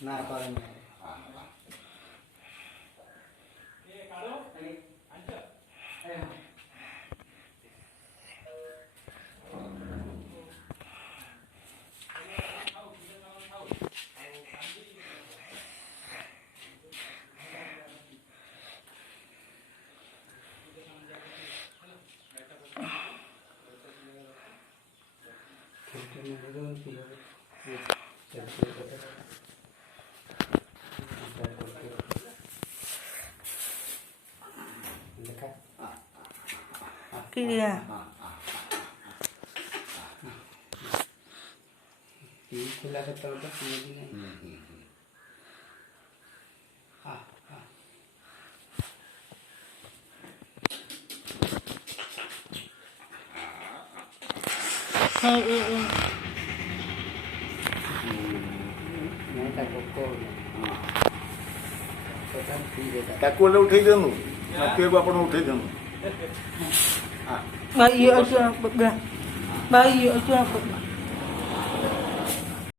Nah, paling. Kia. Sila sa tawag ko hindi. Này ta cô. ତାକୁ ହେଲେ ଉଠେଇ ଦିଅନ୍ତୁ ପିଆକୁ ଆପଣ ଉଠେଇ ଦିଅନ୍ତୁ Bayi aja, bayi aja.